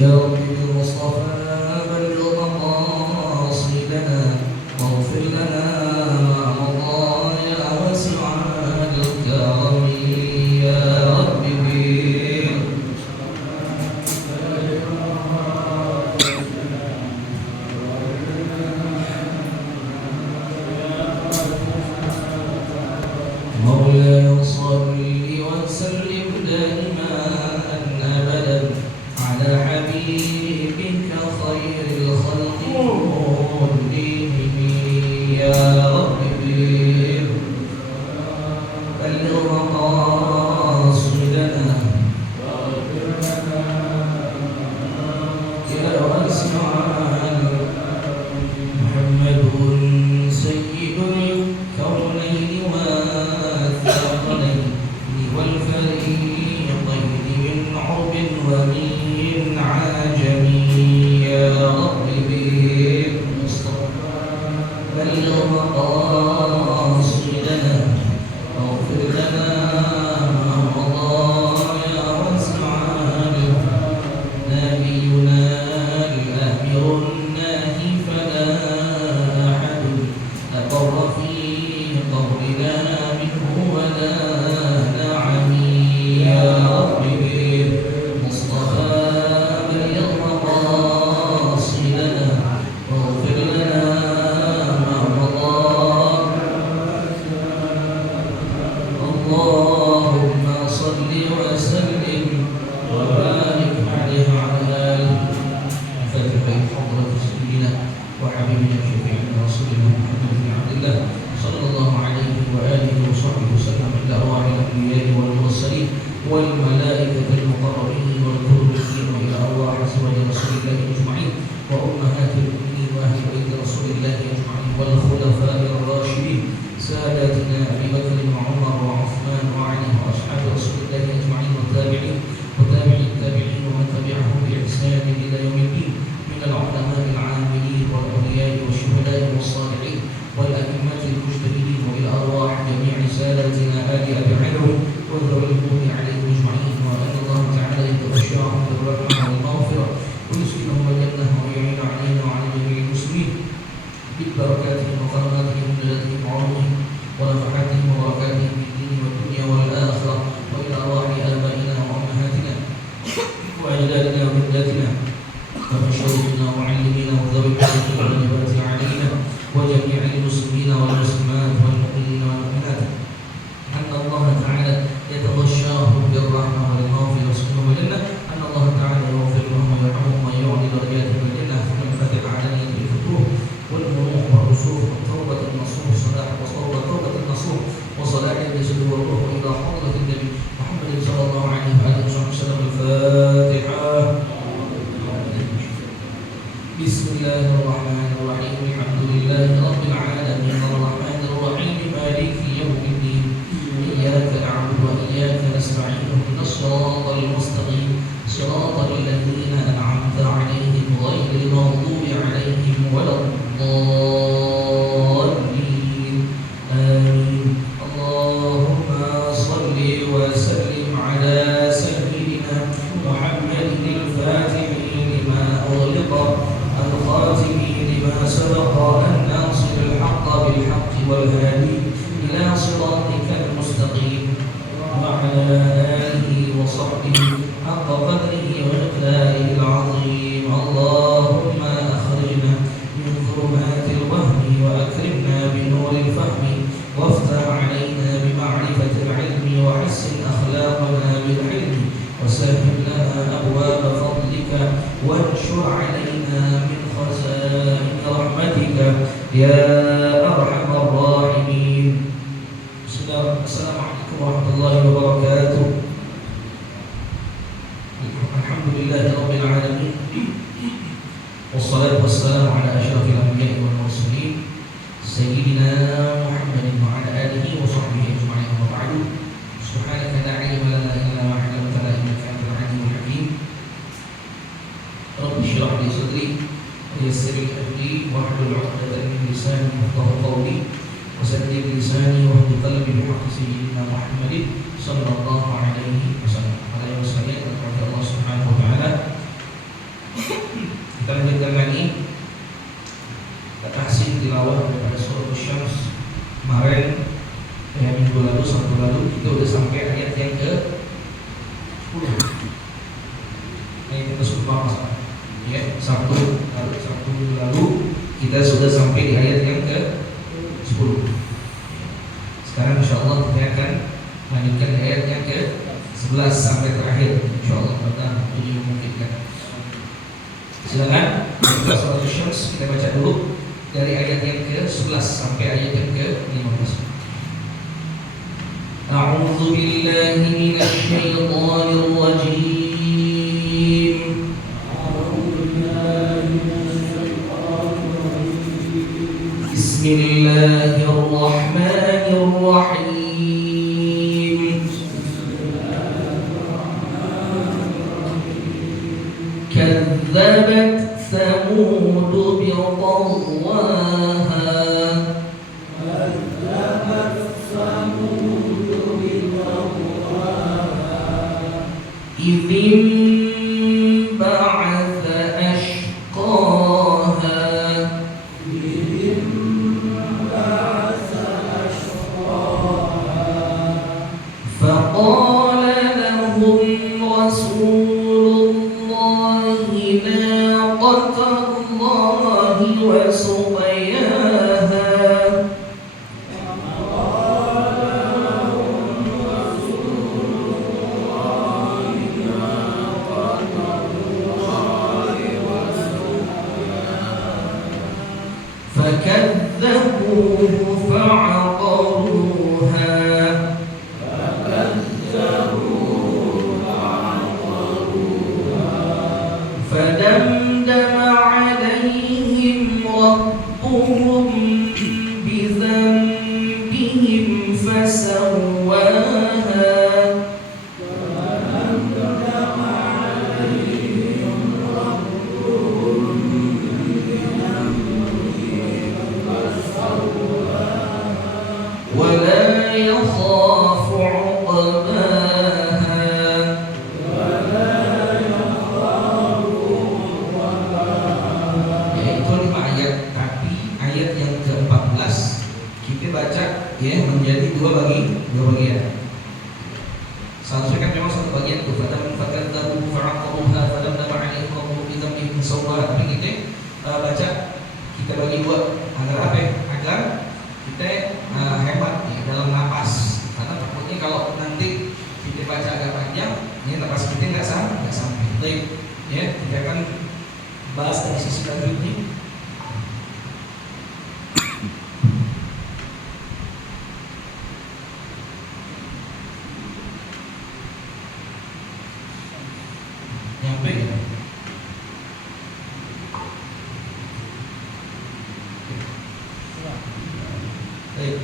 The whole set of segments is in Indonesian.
يا رب بالمصطفى بلغ مقاصدنا واغفر لنا ما مضى يا واسع الكرم يا رب مولاي صل وسلم دائما ابدا على حبيبك خير الخلق كلهم يا رب بلغ مقاصدنا يا واسع محمد سيد الكونين والثقلين والفريقين من عرب ومن عجم يا رب بالمصطفى بلغ مقاصدنا واغفر لنا ما مضى يا واسع نبينا الامر الناهي فلا احد اقر في قولنا منه ولا نعم يا رب بالمصطفى بلغ مقاصدنا واغفر لنا ما مضى اللهم صل وسلم وبارك عليه وعلى اله فتح حضرة سيدنا وحبيبنا شفيعنا رسولنا محمد بن عبد الله صلى الله عليه واله وصحبه وسلم الى ارواح الانبياء والمرسلين والملائكه المقربين والكرمين والى ارواح ازواج رسول الله اجمعين وامهات المؤمنين واهل بيت رسول الله اجمعين والخلفاء الراشدين ساداتنا ابي بكر وعمر وعثمان وعلي واصحاب رسول الله اجمعين والتابعين وتابعي التابعين ومن تبعهم باحسان الى يوم الدين من العلماء العاملين والاولياء والشهداء والصالحين والائمه المجتهدين والى ارواح جميع سادتنا ال ابي علوي وذوي المؤمن عليهم اجمعين وان الله تعالى يتغشاهم بالرحمه والمغفره ويسكنهم الجنه ويعين علينا وعلى جميع المسلمين ببركاتهم وكراماتهم ولدتهم وعلومهم ونفحاتهم وبركاتهم في الدين والدنيا والاخره والى ارواح ابائنا وامهاتنا واجدادنا وجداتنا ومشايخنا ومعلمينا وذوي الحق والواجبات علينا وجميع المسلمين والمسلمات والمؤمنين والمؤمنات ان الله تعالى يتغشاهم بالرحمه والمغفره ويسكنهم الجنه ان الله تعالى يغفر لهم ويرحمهم ويعلي درجاتهم الجنه ثم يفتح عليهم بالفتوح والمنوح والرسوخ والتوبه النصوح صلاح وتوبه النصوح وصلاح الجسد والروح الى حضره النبي محمد صلى الله عليه واله وسلم الفاتحه. بسم الله الرحمن الرحيم الحمد لله رب العالمين الرحمن الرحيم مالك يوم الدين إياك نعبد وإياك نستعين اهدنا الصراط المستقيم صراط الذين أنعمت عليهم غير المغضوب عليهم ولا الضالين آمين. اللهم صل وسلم على سيدنا محمد الفاتح لما أغلق الخاتم لما سبق الناصر الحق بالحق والهادي إلى صراطك المستقيم وعلى آله وصحبه حق قدره ومقداره العظيم. اللهم أخرجنا من ظلمات الوهم وأكرمنا بنور الفهم وافتح علينا بمعرفة العلم وحسن أخلاقنا بالحلم وسهل لنا أبواب فضلك وانشر علينا من خزائن رحمتك يا أرحم الراحمين. السلام عليكم ورحمة الله وبركاته. الحمد لله رب العالمين والصلاة والسلام على أشرف الأنبياء والمرسلين سيدنا محمد وعلى آله وصحبه أجمعين وبعد. سبحانك لا علم لنا إلا ما علمتنا إنك أنت العليم الحكيم. رب اشرح لي صدري ويسر لي أمري واحلل عقدة من لساني يفقهوا قولي وسدد لساني واهد قلبي بحق سيدنا محمد صلى الله عليه وسلم. Para yang sekalian, kepada Allah Subhanahu wa taala Kita lanjutkan lagi tahsin tilawah daripada surah Asy-Syams. Kemarin minggu lalu, Sabtu lalu kita udah sampai ayat yang ke 10. Ayat yang ke 10 masalah. Ya, Sabtu lalu kita sudah sampai di ayat yang ke 10. Sekarang insyaallah kita akan lanjutkan di ayat yang ke 11 sampai terakhir insyaallah pada ini memungkinkan. Silakan kita surah Asy-Syams kita baca dulu dari ayat yang ke-11 sampai ayat yang ke-15. A'udzu billahi minasy syaithanir rajim. Bismillahirrahmanirrahim. Kadzabat ثمود بطغواها إذ انبعث أشقاها فقال لهم رسول الله ناقة الله وسقياها فكذبوه فعقروها فدمدم عليهم ربهم بذنبهم فسواها ولا يخاف عقباها yaitu 5 ayat, tapi ayat yang ke-14 kita baca ya menjadi dua bagian. Seharusnya kan memang satu bagian itu fakadzabu fa'aqaruha fadamdama 'alaihim rabbuhum bidzambihim fasawwaha, tapi kita baca kita bagi dua agar apa? Agar kita hemat ya, dalam napas, karena takutnya kalau nanti kita baca agak panjang ini napas kita nggak sampai. Baik ya, kita akan bahas dari sisi tajwid ini. Nyampe ya? Baik.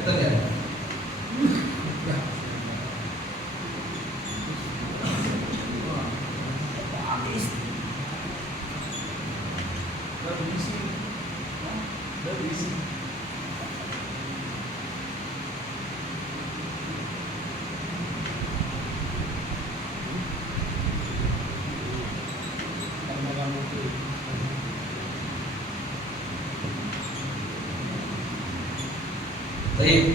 Betul ya? Baik.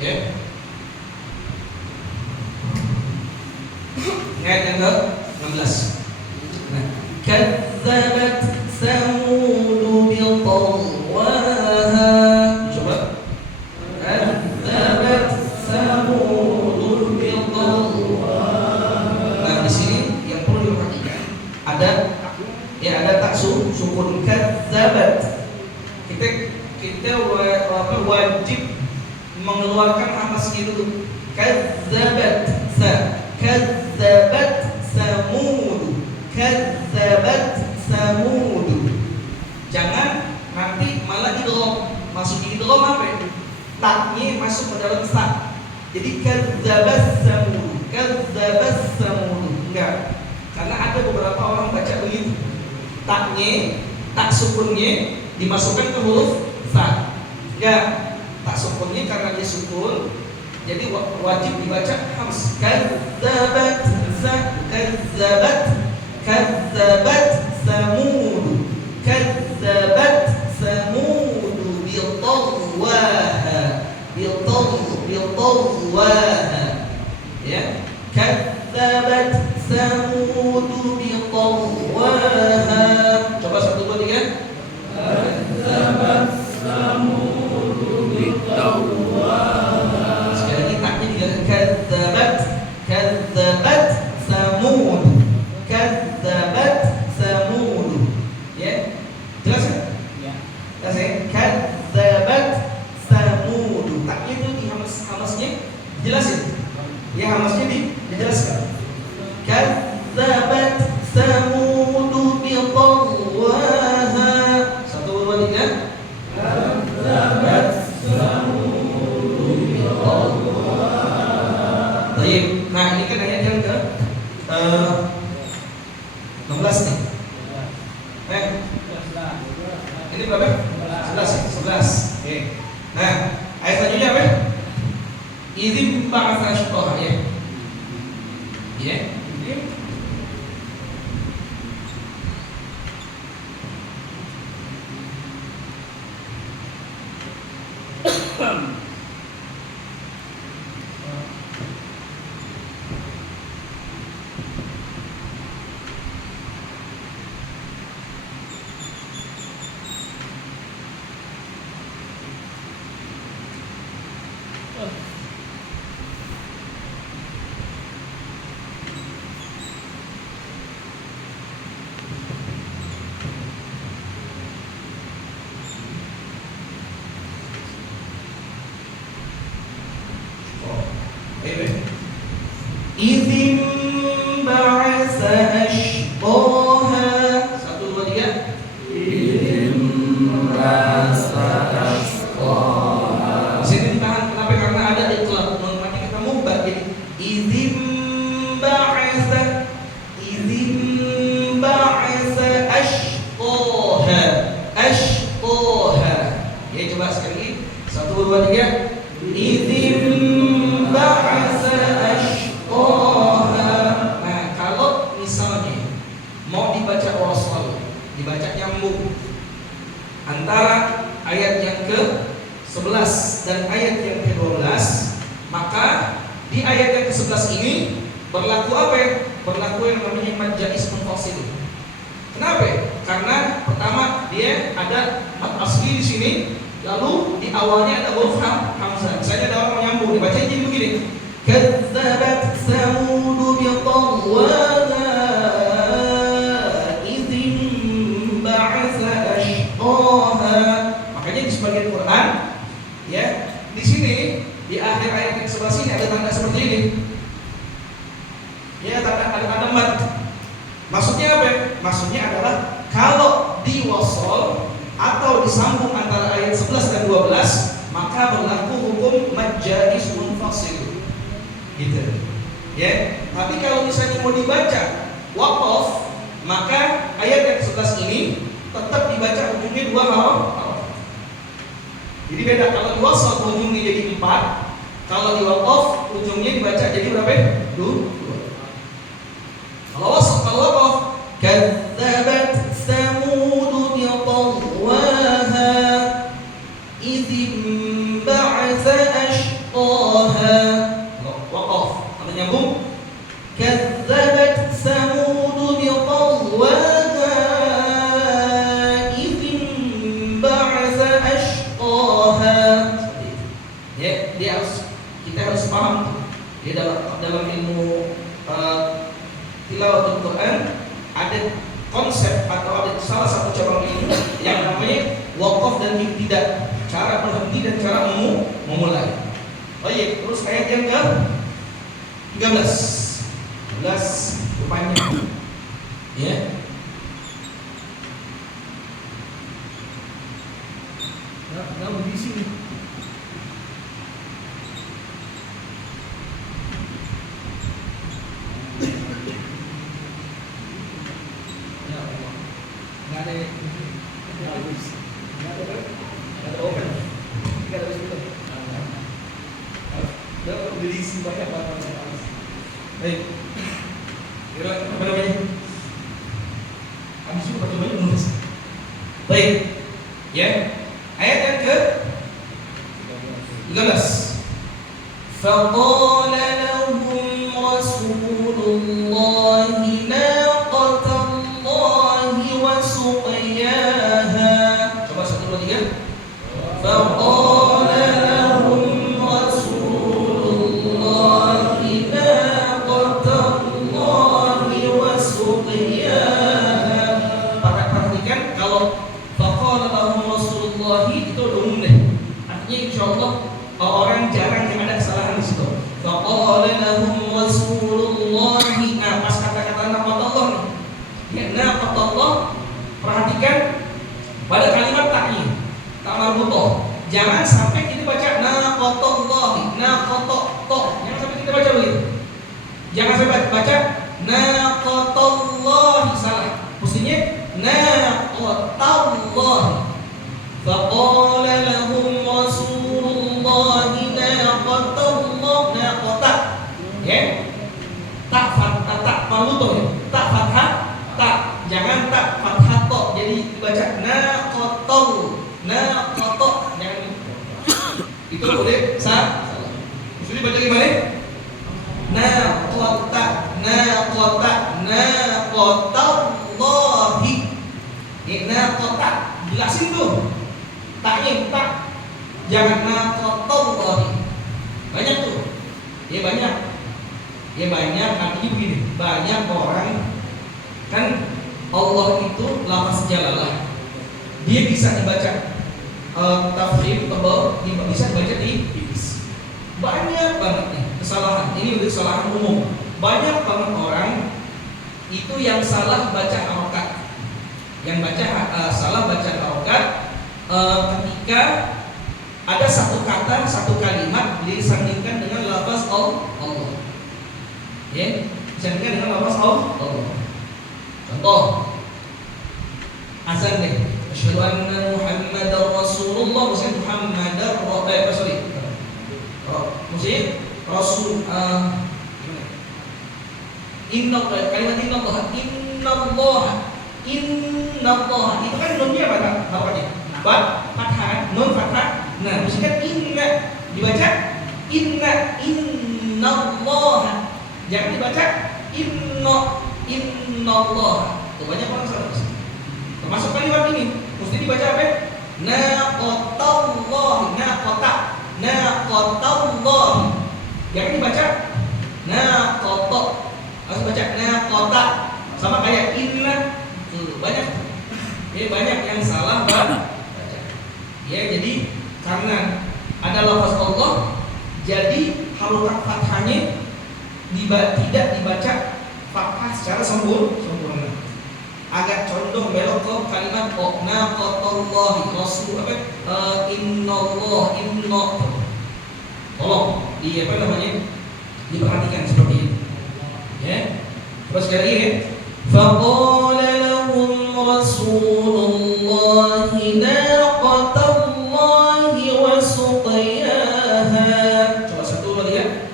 Ya. Ayat yang ke-16. Nah, kadzabat Tsamud biṭagwaha. Coba. Kadzabat Tsamud biṭagwaha. Nah, di sini yang perlu diperhatikan ada tak sukun kadzabat. Kita wajib mengeluarkan nafas gitu. Kadzabat Samud. Jangan nanti malah idgham. Maksud idgham apa? Taknya masuk ke dalam sa. Jadi kadzabat Samud. kadzabat Samud. Enggak. Karena ada beberapa orang baca begitu. Taknya, tak sukunnya dimasukkan ke huruf fa. Enggak. Tak sukunnya karena dia sukun, jadi wajib dibaca hams. Kadzabat Samud. Kadzabat Samud biṭagwaha. Ya. Kadzabat Samud biṭagwaha. Coba 1 2 3. Kadzabat Samud biṭagwaha. Sekali lagi taknya digerakkan. Kadzabat Samud. Kadzabat Samud. Ya. Jelas kan? Ya. Jelas ya? Kadzabat Samud. Taknya itu di hamasnya dijelasin. Ya, hamasnya dijelaskan. Kadzabat Samud biṭagwaha. 1 2 3. Kadzabat Samud biṭagwaha. Baik. Nah, ini kan ayat yang ke 16 nih. Ini berapa? 11. Oke. Nah, ayat selanjutnya apa? Idzin ba'atsa asyqaha, ya. Ya. Idzin ba'atsa asyqaha. 1 2 3. Idzin ba'atsa asyqaha. Di sini ditahan kenapa? Karena ada itlaq, mengimani kata mubah. Jadi idzin ba'atsa asyqaha. Asyqaha. Ya, coba sekali lagi. 1 2 3. Idzin ba'atsa asyqaha. Nah, kalau misalnya mau dibaca wasal, dibaca nyambung antara ayat yang ke-11 dan ayat yang ke-12, maka di ayat yang ke-11 ini berlaku apa ya? Berlaku yang namanya mad jaiz munfasil. Kenapa? Karena pertama dia ada mad asli di sini, lalu di awalnya ada huruf hamzah. Misalnya ada orang menyambung, dibaca jadi begini. Kadzabat Samud biṭagwaha idzin ba'atsa asyqaha. Makanya di sebagian Quran, ya, di sini di akhir ayat yang ke-11 ini ada tanda seperti ini. Ya, ada tanda mad. Maksudnya apa? Maksudnya adalah kalau diwasal atau disambung antara ayat 11 dan 12, maka berlaku hukum mad jaiz munfasil. Gitu. Ya, tapi kalau misalnya mau dibaca waqaf, maka ayat yang 11 ini tetap dibaca ujungnya 2 huruf. Jadi beda, kalau diwasal ujungnya jadi 4, kalau diwaqaf ujungnya dibaca jadi berapa? 2. Kalau waqaf, kadzabat Samud biṭagwaha idzin ba'atsa asyqaha. Waqaf, ada nyambung. Kadzabat Samud biṭagwaha idzin ba'atsa asyqaha. Ya, kita harus paham. Di dalam ilmu tilawatul Quran ada konsep atau ada salah satu cabang ilmu yang namanya waqaf dan ibtida, cara berhenti dan cara memulai. Baik, terus ayat yang ke-13 rupanya, ya. Nah, di sini. ada open, nggak ada itu. Dia beli isi banyak banget. Baik, kira apa namanya? Habis itu baca banyak nulis. Baik, ya. Ayat yang ke 13. فقال لهم رسول الله ناقة الله وسقياها. Coba 1, 2, 3. فقال لهم رسول الله ناقة الله وسقياها. Perhatikan kalau faqala lahum Rasulullah itu umum deh. Artinya insyaallah orang jarang yang ada kesalahan di situ. Faqala lahum Rasulullah, pas kata-kata naqatallah nih. Ya, naqatallah, perhatikan pada kalimat ta'yin, tak marbutoh. Jangan sampai kita baca naqatallah, naqatallah. Jangan sampai kita baca begitu. Jangan sampai baca naqatallah, salah. Mestinya naqatallah. Faqala lahum Rasulullah naqatallah, naqata. Ya. Tak fathah, tak maluto ya. Tak fathah, tak. Jangan tak fathah to. Jadi dibaca naqatal, naqata. Jangan itu boleh salah. Mesti dibaca gimana? Naqata, naqata, naqatallahi. Naqata. Jelasin tuh. Taknya tak, jangan naqatallahi. Banyak tuh. Ya banyak. Ya banyak, artinya begini. Banyak orang kan Allah itu lafaz jalalah. Dia bisa dibaca tafsir tebal, bisa dibaca di tipis. Banyak banget nih kesalahan. Ini udah kesalahan umum. Banyak banget orang itu yang salah baca harokat. Yang salah baca harokat ketika ada satu kata, satu kalimat disandingkan dengan lafaz Allah. Ya, disandingkan dengan lafaz Allah. Contoh, azan deh. Asyhadu anna Muhammadar Rasulullah, maksudnya Muhammadar maksudnya Rasul kalimat innallah itu kan nunnya apa harokatnya? Fathah, nun fathah. Nah, maksudnya inna dibaca innallah. Jangan dibaca innallah. Tuh banyak orang salah. Termasuk kalimat ini mesti dibaca apa? Naqatallah, naqatallah. Jangan dibaca naqata. Harus baca naqata. Sama kayak inna. Tuh banyak. Ya banyak yang salah baca. Ya jadi karena ada lafaz Allah, jadi harokat fathahnya tidak dibaca fathah secara sempurna. Agak condong belok ke kalimat naqatallahi rasul innallah. Tolong diperhatikan seperti ini. Ya. Terus sekali lagi ya. Faqala lahum Rasulullah naqatallahi wa suqiyaha. Coba satu lagi ya.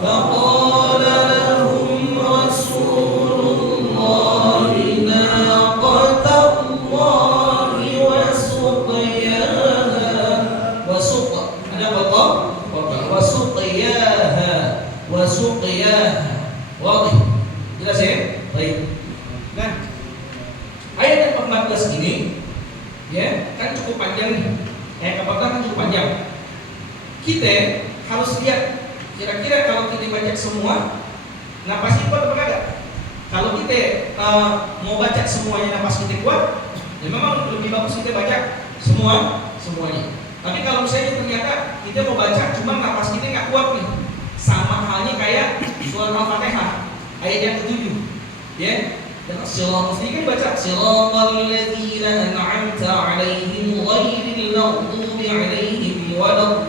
Faqala lahum Rasulullah naqatallahi wa suqiyaha. Wa suqa. Ada apa? Wa suqiyaha. Wa suqiyaha. Wadih. Jelas ya? Baik. Nah, ayat yang 14 ini ya, kan cukup panjang nih. Ayat 14 kan cukup panjang. Kita harus lihat kira-kira kalau kita baca semua, napas kita kuat apa enggak? Kalau kita mau baca semuanya napas kita kuat, ya memang lebih bagus kita baca semuanya. Tapi kalau misalnya ternyata kita mau baca cuma napas kita nggak kuat nih, sama halnya kayak surah Al-Fatihah ayat yang ke-7. Ya, dan siratal mesti kan baca siratal ladzina an'amta 'alaihim ghairil maghdubi 'alaihim waladdallin.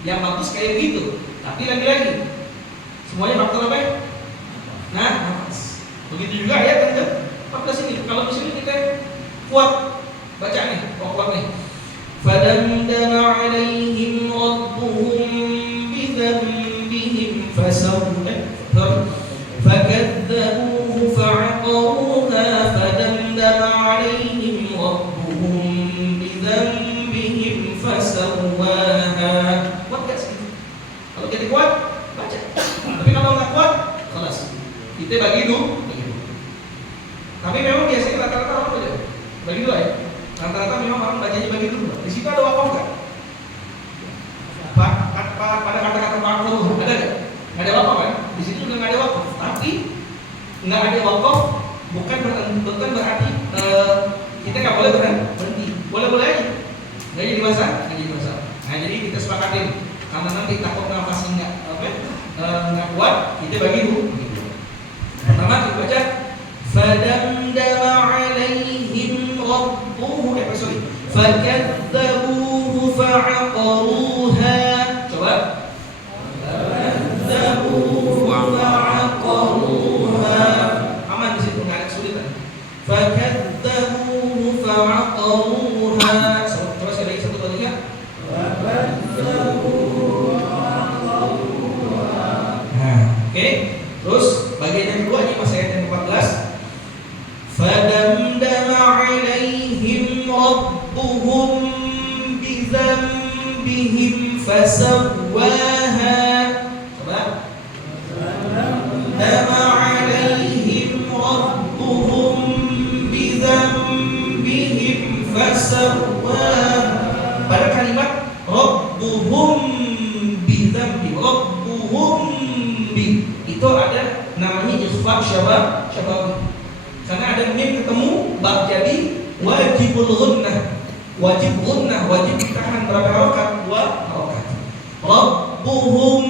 Yang bagus kayak gitu. Tapi lagi-lagi semuanya faktor apa ya? Nah, nafas. Begitu juga ayat yang ke-14 ini. Kalau di sini kita kuat baca nih, kuat nih. Fadamdama 'alaihim rabbuhum bidhanbihim fakadzabuhu fa'aqaruha fadamdama 'alaihim rabbuhum bidhanbihim fasawwaha. Kuat enggak sih? Kalau kita kuat, baca. Tapi kalau enggak kuat, kelas. Kita bagi dulu. Tapi memang biasanya rata-rata orang baca bagi dua ya. Rata-rata memang orang bacanya bagi dulu. Di situ ada wakaf nggak? Pada kata-kata wakaf ada nggak? Nggak ada wakaf kan? Di situ juga nggak ada wakaf. Tapi nggak ada wakaf bukan berarti kita nggak boleh berhenti. Boleh-boleh aja. Nggak jadi masalah. Nah jadi kita sepakatin. Karena nanti takut nafasnya nggak kuat, kita bagi dulu. Pertama kita baca fadamdama 'alaihim rabbuhum fakadzabuhu fa'aqaruha. Coba fakadzabuhu fa'aqaruha. Aman di situ, enggak ada kesulitan. Fakadzabuhu fa'aqaruha. Coba sekali lagi, 1 2 3. Fakadzabuhu fa'aqaruha. Nah, oke. Terus bagian yang kedua ini masih ayat yang ke-14. Fadamdama 'alaihim rabbuhum bidzambihim fasawwaha. Coba. Fadamdama 'alaihim rabbuhum bidzambihim fasawwaha. Pada kalimat rabbuhum bidzambi, rabbuhum bi, itu ada namanya ikhfa syabab. Karena ada mim ketemu bab jadi wajibul ghunnah. Wajib ditahan berapa harokat? 2 harokat. Rabbuhum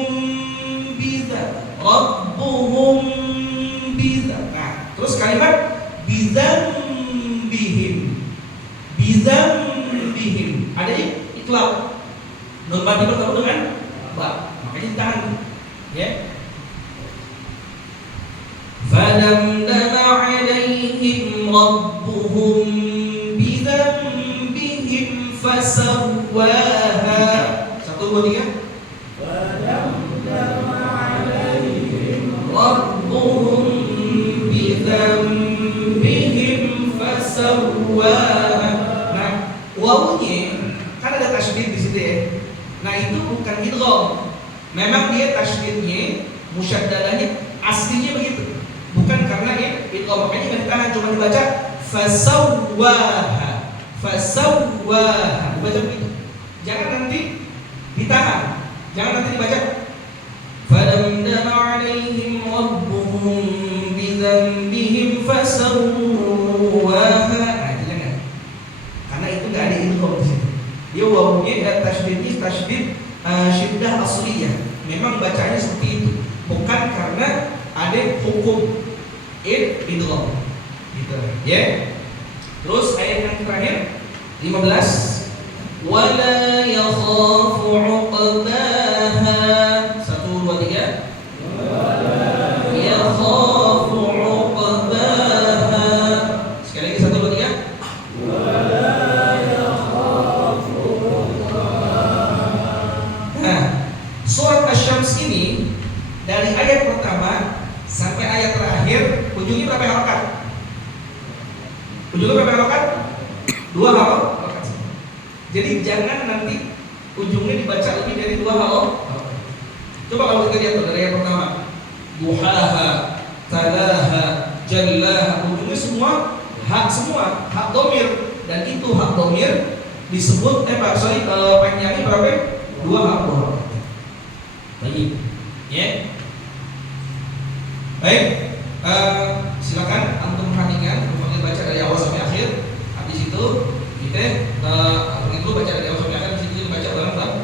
biza. Nah, terus kalimat bidzambihim. Ada itlaq. Nun mati bertemu dengan ba. Makanya ditahan. Ya. Fadamdama 'alaihim rabbuhum bidzambihim fasawwaha. 1 2 3. Fadamdama 'alaihim rabbuhum bidzambihim fasawwaha. Nah, wawunya kan ada tasydid di situ ya. Nah, itu bukan idgham. Memang dia tasydidnya, musyaddadahnya aslinya begitu. Bukan karena idgham, makanya nggak ditahan, cuma dibaca fasawwaha. Dibaca begitu. Jangan nanti ditahan. Jangan nanti dibaca fadamdama 'alaihim rabbuhum bidzambihim fasawwaha. Nah, itu jangan. Karena itu nggak ada idgham di situ. Dia wawunya dan tasydidnya tasydid syiddah asliyah. Memang bacanya seperti itu. Bukan karena ada hukum idgham gitu ya. Terus ayat yang terakhir 15 wala yakhafu 'uqbaha. 1 2 3. Wala yakhafu 'uqbaha. Sekali lagi 1 2 3. Wala yakhafu 'uqbaha. Nah, surat Asy-Syams ini dari ayat pertama sampai ayat terakhir ujungnya berapa harokat? Ujungnya berapa harokat? 2 harokat. Jadi jangan nanti ujungnya dibaca lebih dari 2 harokat. Coba kalau kita lihat dari ayat pertama, duhaha, talaha, jallaha, ujungnya semua hak dhamir, dan itu hak dhamir disebut panjangnya berapa? 2 harokat. Baik, ya. Baik, silakan antum perhatikan, kemudian baca dari awal sampai akhir. Habis itu kita itu baca dari awal sampai akhir, habis itu baca bareng-bareng.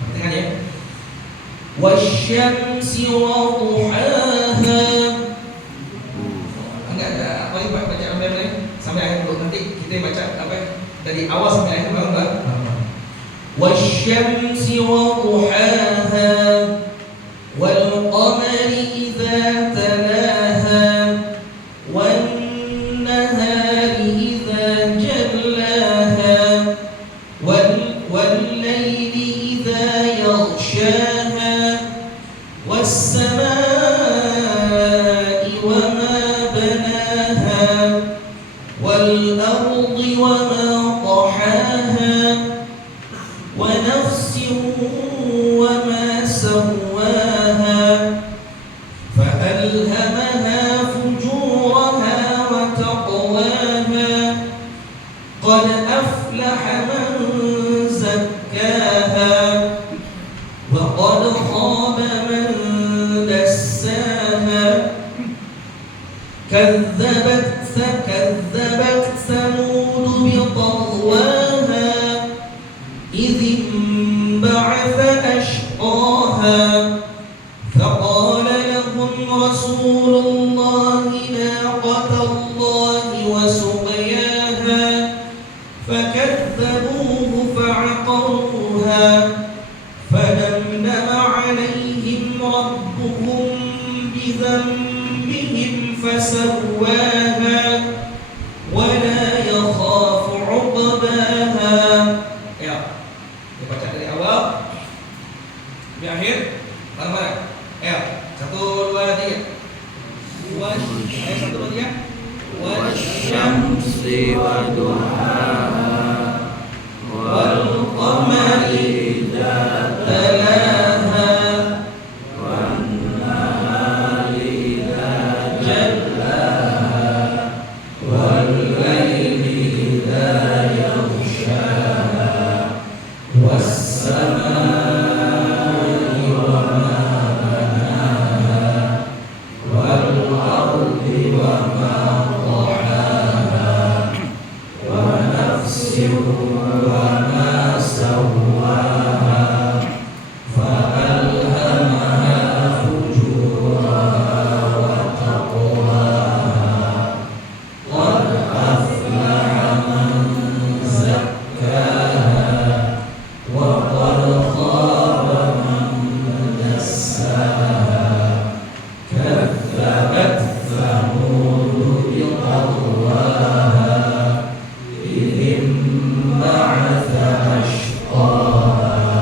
Perhatikan ya. Wasyamsi wa duhaha. Enggak ada apa ini Pak, baca sampai akhir dulu. Nanti kita baca dari awal sampai akhir bareng-bareng. Wasyamsi wa duhaha wal qamari idza talaha كذبت ثمود بطغواها إذ انبعث أشقاها فقال لهم رسول الله ناقة الله وسقياها فكذبوه فعقروها فدمدم عليهم ربهم بذنبهم فسواها ولا يخاف عقباها. Ya, dibaca dari awal sampai akhir bareng-bareng. Ya, 1, 2, 3. Ayat 1, 2, 3. والشمس وضحاها والقمر إذا تلاها والنهار إذا جلاها والليل إذا يغشاها والسماء وما بناها والأرض وما طحاها ونفس وما سواها فألهمها فجورها وتقواها قد أفلح من زكاها وقد خاب من دساها كذبت ثمود بطغواها إذ انبعث أشقاها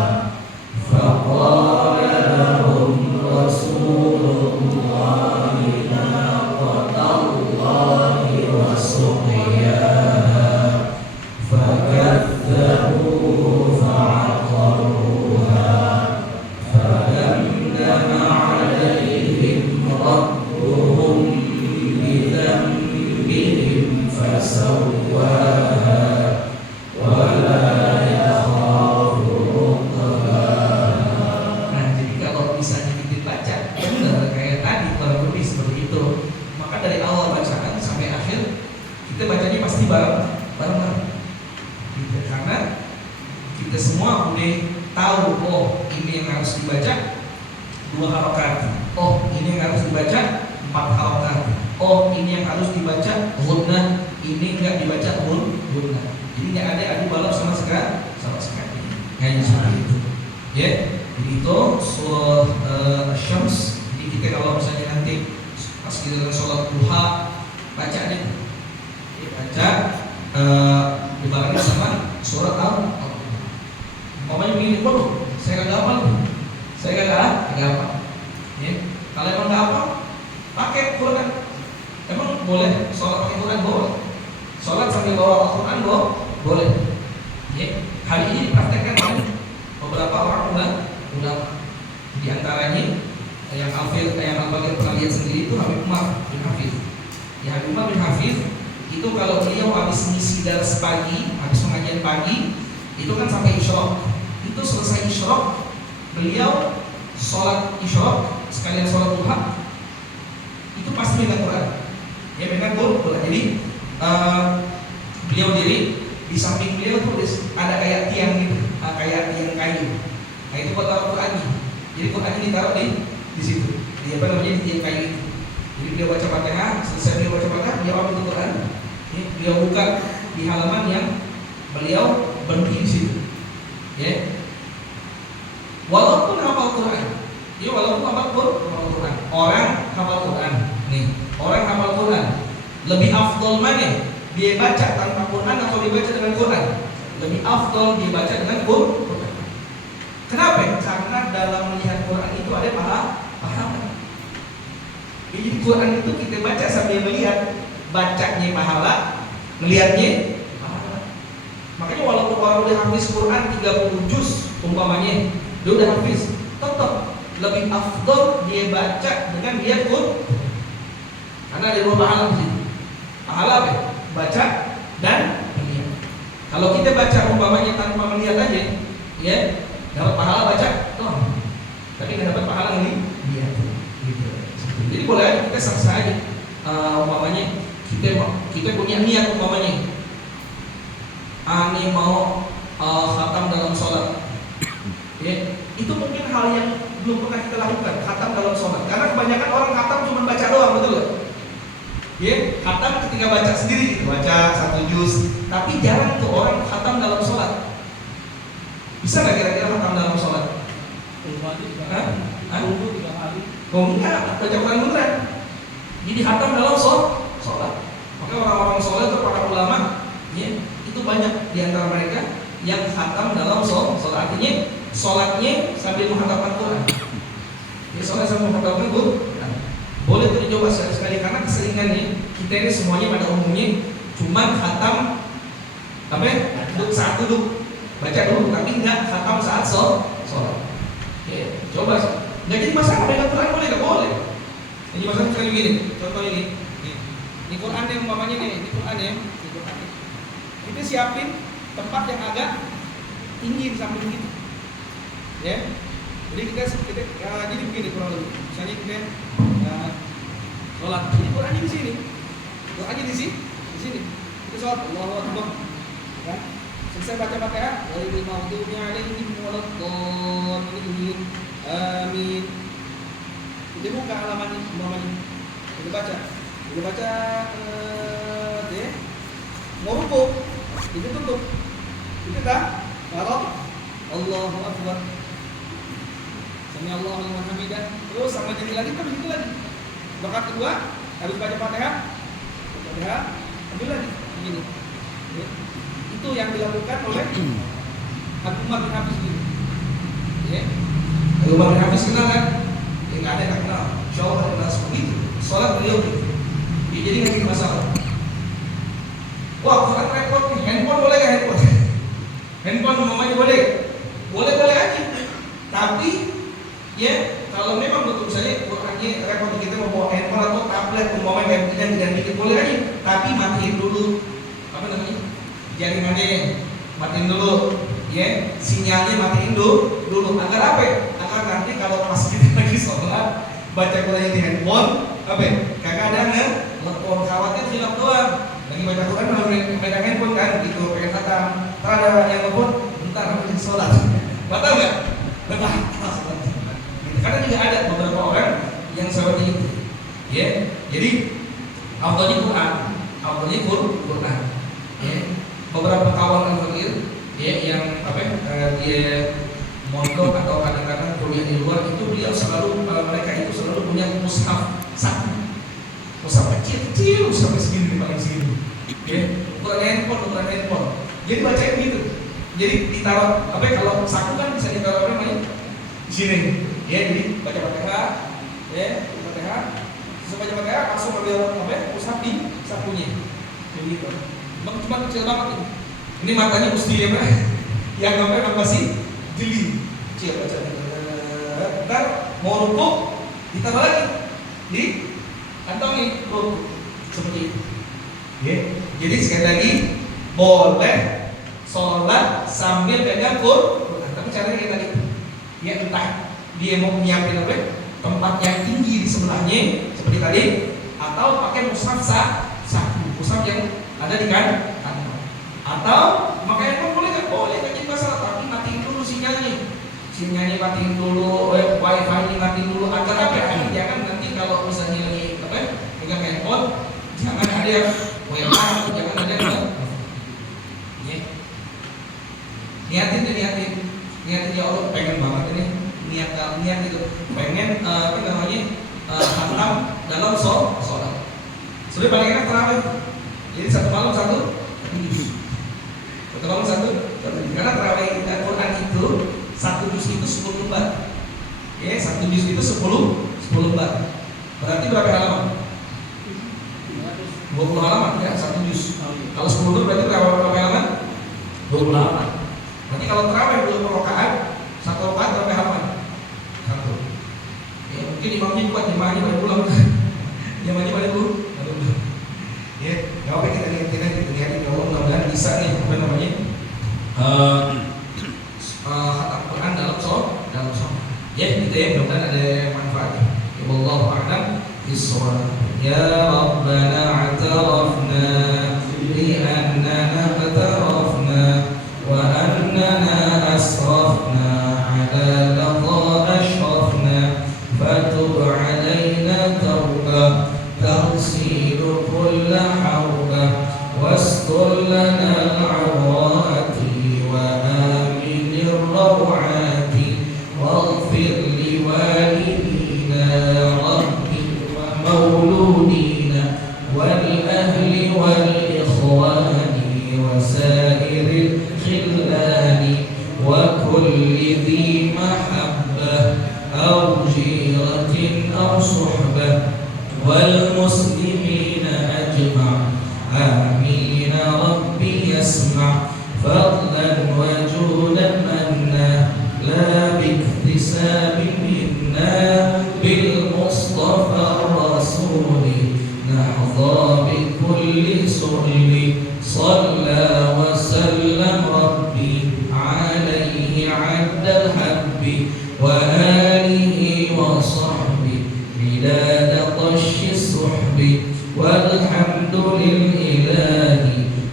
فقال لهم رسول الله ناقة الله وسقياها فكذبوه فعقروها فدمدم عليهم ربهم بذنبهم فسواها ولا يخاف عقباها. Nah, jadi kalau misalnya kita baca benar kayak tadi kurang lebih seperti itu, maka dari awal bacaan sampai akhir kita bacanya pasti bareng-bareng. Gitu. Karena kita semua udah tahu, oh ini yang harus dibaca 2 harokat, oh ini yang harus dibaca 4 harokat, oh ini yang harus dibaca gunnah, ini enggak dibaca gunnah. Jadi nggak ada adu balap sama sekali. Hanya seperti itu. Ya, jadi itu surah Asy-Syams. Jadi kita kalau misalnya nanti pas kita sholat duha baca deh, baca dibarengi sama surat Al-Qur'an. Pokoknya begini dulu, saya kagak hafal, saya kagak hafal. Ya, kalau emang nggak hafal, pakai Quran. Emang boleh sholat pakai Quran? Boleh. Sholat sambil bawa Al-Quran boleh. Ya, hal ini dipraktekkan oleh beberapa orang ulama. Di antaranya yang Al-Bagir pernah lihat sendiri itu Habib Umar bin Hafiz. Ya, Habib Umar bin Hafiz itu kalau beliau habis ngisi dars pagi, habis pengajian pagi, itu kan sampai isyraq. Itu selesai isyraq, beliau sholat isyraq sekalian sholat duha, itu pasti megang Quran. Ya, megang Quran. Jadi beliau diri di samping beliau tuh ada kayak tiang gitu, kayak tiang kayu. Nah, itu buat taruh Qurannya. Jadi Quran ini ditaruh di situ. Di apa namanya, di tiang kayu itu. Jadi beliau baca Fatihah, selesai beliau baca Fatihah, dia ambil Quran. Ini beliau buka di halaman yang beliau berhenti di situ. Ya. Walaupun hafal Quran, dia walaupun hafal Quran, orang hafal Quran. Nih, orang hafal Quran lebih afdol mana? Dia baca tanpa Quran atau dibaca dengan Quran? Lebih afdol dia baca dengan Quran. Kenapa? Karena dalam melihat Quran itu ada pahala. Jadi Quran itu kita baca sambil melihat, bacanya pahala, melihatnya pahala. Makanya walaupun orang udah hafiz Quran 30 juz umpamanya, dia udah hafiz, tetap lebih afdol dia baca dengan lihat Quran. Karena ada 2 pahala di situ. Pahala apa? Baca dan melihat. Kalau kita baca umpamanya tanpa melihat aja, ya dapat pahala baca, tapi nggak dapat pahala lihat. Gitu. Jadi boleh aja kita sah-sah aja. umpamanya kita punya niat umpamanya ani mau khatam dalam sholat, ya, itu mungkin hal yang belum pernah kita lakukan, khatam dalam sholat. Karena kebanyakan orang khatam cuma baca doang, betul gak? Ya, khatam ketika baca sendiri, baca satu juz, tapi jarang tuh orang khatam dalam sholat. Bisa nggak kira-kira khatam dalam sholat? Oh enggak, baca Quran beneran. Jadi khatam dalam sholat. Maka orang-orang sholat itu para ulama, ya, itu banyak di antara mereka yang khatam dalam sholat. Artinya sholatnya sambil menghafalkan Quran. Jadi sholat sambil menghafalkan Quran. Boleh tuh dicoba sekali-sekali karena keseringannya kita ini semuanya pada umumnya cuma khatam duduk saat duduk baca dulu, tapi enggak khatam saat sholat. Oke, coba sih. Nggak jadi masalah, pegang Quran boleh nggak boleh. Jadi masalah sekali begini, contoh ini Quran yang umpamanya nih, ini Quran ya, ini Quran. Kita siapin tempat yang agak tinggi di samping gitu, ya. Jadi kita jadi begini kurang lebih. Misalnya kita sholat, ini Qurannya di sini, Qurannya di sini. Kita sholat, Allahu Akbar, kan? Selesai baca Fatihah, wal maghdubi alaihim waladdallin, amin. Kita buka halaman ini, umpamanya. Kita baca, deh. Mau rukuk, kita tutup. Kita dah, kalau Allahu Akbar, sami Allahu liman hamidah, terus sama jadi lagi, terus itu lagi. Rakaat kedua, harus baca Fatihah, ambil lagi, begini. Ya. Itu yang dilakukan oleh Abu Umar bin Hafiz gitu. Ya. Abu Umar bin Hafiz kenal kan? Ya nggak ada yang kenal. Insya Allah kenal seperti itu. Sholat beliau gitu. Ya, jadi nggak jadi masalah. Wah, Quran repot nih. Handphone boleh nggak handphone? Handphone umpamanya boleh? Boleh aja. Tapi ya kalau memang betul misalnya Qurannya repot kita mau bawa handphone atau tablet umpamanya yang tidak dikit boleh aja. Tapi matiin dulu apa namanya? Jaringannya matiin dulu, ya, sinyalnya matiin dulu. Agar apa? Agar nanti kalau pas kita lagi sholat baca Qurannya di handphone, apa? Kagak ada nge-telepon, khawatir hilap doang. Lagi baca Quran malah pegang handphone kan, gitu pengen khatam. Ada yang telepon, bentar aku sholat. Batal nggak? Batal. Karena juga ada beberapa orang yang seperti itu, ya. Jadi afdhalnya Quran, ya. Beberapa kawan al-fakir ya yang dia mondok atau kadang-kadang kuliah di luar itu beliau selalu mereka itu selalu punya mushaf satu, mushaf kecil sampai segini paling segini, ya. Ukuran handphone, jadi bacain gitu. Jadi ditaruh kalau saku kan bisa ditaruh di sini, ya. Jadi baca Fatihah, ya, Fatihah, sesuai baca Fatihah langsung ambil mushaf di sakunya, begitu. Cuma kecil banget nih. Ini matanya mesti ya, Pak. Yang sampai masih jeli. Kecil baca. Ntar mau rukuk ditambah lagi di kantongi rukuk seperti itu. Ya. Jadi sekali lagi boleh sholat sambil pegang Quran. Tapi caranya kayak tadi. Ya entah dia mau menyiapin tempat yang tinggi di sebelahnya seperti tadi, atau pakai mushaf saku, mushaf yang ada di kantong. Atau makanya pun boleh nggak jadi masalah, tapi matiin dulu sinyalnya matiin dulu, wifi-nya matiin dulu agar apa? Jangan nanti kalau misalnya lagi pegang handphone, jangan ada yang WA, jangan ada yang niatin ya Allah pengen banget ini niat itu pengen khatam dalam sholat. Sebenarnya paling enak terawih. Jadi satu malam satu juz. Karena terawih Al-Quran itu satu juz itu 10 lembar. Ya, satu juz itu 10 lembar. Berarti berapa halaman? 20 halaman ya, satu juz. Kalau 10 berarti berapa halaman? 20 halaman. Nanti kalau terawih 20 rakaat, satu rakaat berapa halaman? 1. Ya, mungkin imamnya kuat, jemaahnya pada pulang. Jemaahnya pada pulang. Ya, nggak apa kita lihat kalau mudah-mudahan bisa nih khatam Quran dalam sholat. Ya, gitu ya, mudah-mudahan ada manfaat. Ya, wallahu a'lam. إصرا يا ربنا اعترفنا بأننا اقترفنا وأننا أسرفنا على لظى أشرفنا فتب علينا توبة تغسل كل حوبة واستر لنا العورات وآمن الروعات واغفر لوالدينا يا ربي ومولودينا والأهل والإخوان وسائر الخلان وكل ذي محبة أو جيرة أو صحبة والمسلمين أجمع آمين ربي يسمع فضلا وجودا منا لا باكتساب منا بالمصطفى الرسول نحظى بكل سؤل صلى وسلم ربي عليه عد الحب وآله وصحبه بلاد طش الصحب والحمد لله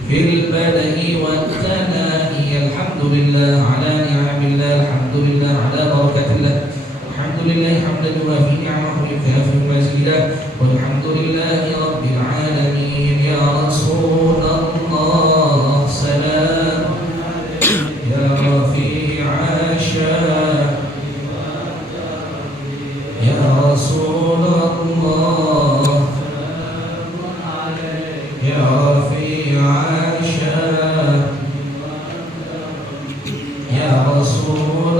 في البدء والثناء الحمد لله على نعم الله الحمد لله على بركة الله الحمد لله حمدا يوافي نعمه ويكافئ مزيدا والحمد لله رب العالمين يا رسول الله سلام يا رفيع شان يا رسول الله يا رفيع شان يا رسول